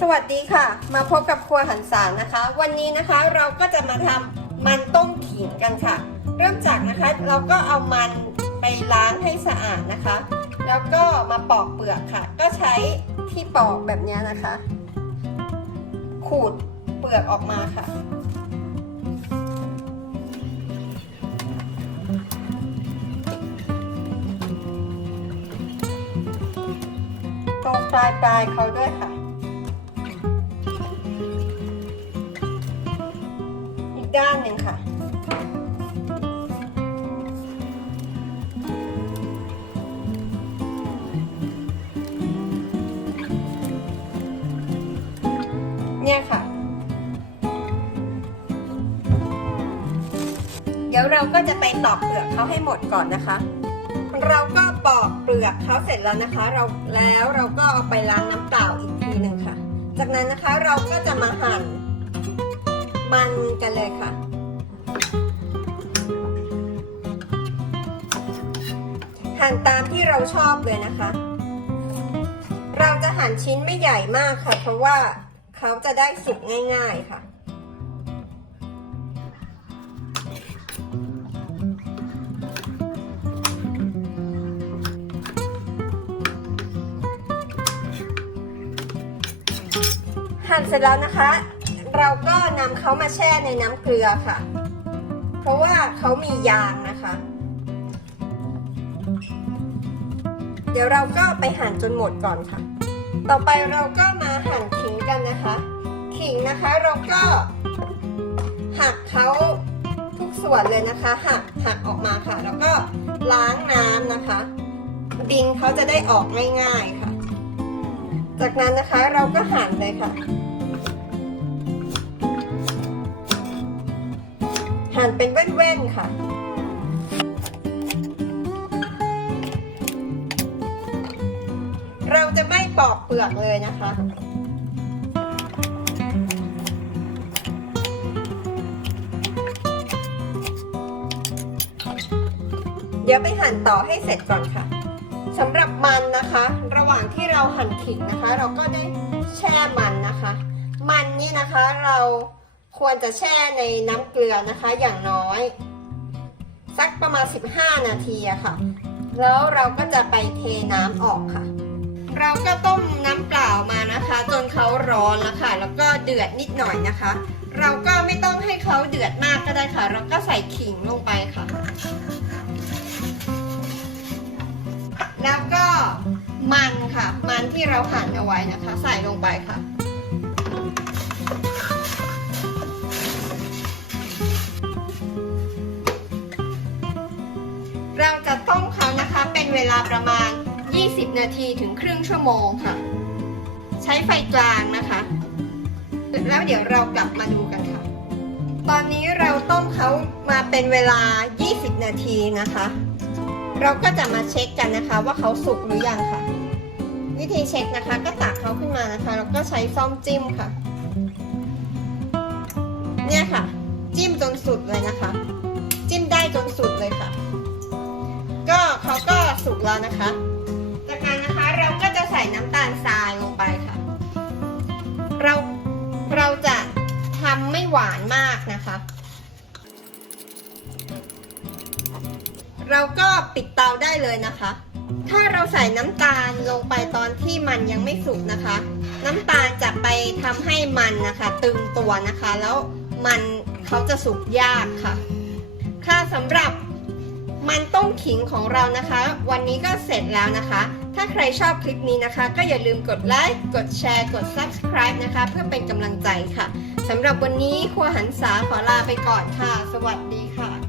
สวัสดีค่ะ มาพบกับครัวหันสานะคะ วันนี้นะคะเราก็จะมาทำมันต้มขิงกันค่ะ เริ่มจากนะคะเราก็เอามันไปล้างให้สะอาดนะคะ แล้วก็มาปอกเปลือกค่ะ ก็ใช้ที่ปอกแบบนี้นะคะ ขูดเปลือกออกมาค่ะตรงปลายปลายๆเขาด้วยค่ะ หนึ่งค่ะ เนี่ยค่ะ เดี๋ยวเราก็จะไปตอกเปลือกเขาให้หมดก่อนนะคะ เราก็ปอกเปลือกเขาเสร็จแล้วนะคะ เราแล้วเราก็เอาไปล้างน้ำเปล่าอีกทีหนึ่งค่ะ จากนั้นนะคะเราก็จะมาหั่นมันกันเลยค่ะ หั่นตามที่เราชอบเลยนะคะ เราจะหั่นชิ้นไม่ใหญ่มากค่ะ เพราะว่าเขาจะได้สุกง่ายๆค่ะหั่นเสร็จแล้วนะคะ เราก็นำเขามาแช่ในน้ำเกลือค่ะ เพราะว่าเขามียางนะคะ เดี๋ยวเราก็ไปหั่นจนหมดก่อนค่ะ ต่อไปเราก็มาหั่นขิงกันนะคะ ขิงนะคะเราก็หักเขาทุกส่วนเลยนะคะหักหักออกมาค่ะ แล้วก็ล้างน้ำนะคะ ดินเขาจะได้ออกง่ายๆค่ะ จากนั้นนะคะเราก็หั่นเลยค่ะหั่นเป็นแว่นๆค่ะ จะไม่ปอกเปลือกเลยนะคะ เดี๋ยวไปหั่นต่อให้เสร็จก่อนค่ะสำหรับมันนะคะ ระหว่างที่เราหั่นขิงนะคะ เราก็ได้แช่มันนะคะ มันนี่นะคะเราควรจะแช่ในน้ำเกลือนะคะอย่างน้อย สักประมาณ 15 นาทีอะค่ะ แล้วเราก็จะไปเทน้ำออกค่ะ เราก็ต้มน้ำเปล่ามานะคะ จนเขาร้อนแล้วค่ะ แล้วก็เดือดนิดหน่อยนะคะ เราก็ไม่ต้องให้เขาเดือดมากก็ได้ค่ะ เราก็ใส่ขิงลงไปค่ะ แล้วก็มันค่ะ มันที่เราหั่นเอาไว้นะคะ ใส่ลงไปค่ะเราจะต้มเขานะคะเป็นเวลาประมาณ 20 นาทีถึงครึ่งชั่วโมงค่ะ ใช้ไฟกลางนะคะ แล้วเดี๋ยวเรากลับมาดูกันค่ะ ตอนนี้เราต้มเขามาเป็นเวลา 20 นาทีนะคะ เราก็จะมาเช็คกันนะคะ ว่าเขาสุกหรือยังค่ะ วิธีเช็คนะคะก็ตักเขาขึ้นมานะคะแล้วก็ใช้ซ่อมจิ้มค่ะ เนี่ยค่ะ จิ้มจนสุดเลยนะคะ จิ้มได้จนสุดเลยค่ะ ก็เขาก็สุกแล้วนะคะานมากนะคะ เราก็ปิดเตาได้เลยนะคะ ถ้าเราใส่น้ำตาลลงไปตอนที่มันยังไม่สุกนะคะ น้ำตาลจะไปทำให้มันนะคะ ตึงตัวนะคะ แล้วมันเขาจะสุกยากค่ะ ค่ะสำหรับมันต้มขิงของเรานะคะ วันนี้ก็เสร็จแล้วนะคะ ถ้าใครชอบคลิปนี้นะคะ ก็อย่าลืมกดไลค์ กดแชร์ กด subscribe นะคะ เพื่อเป็นกำลังใจค่ะ สำหรับวันนี้ครัวหันษาขอลาไปก่อนค่ะ สวัสดีค่ะ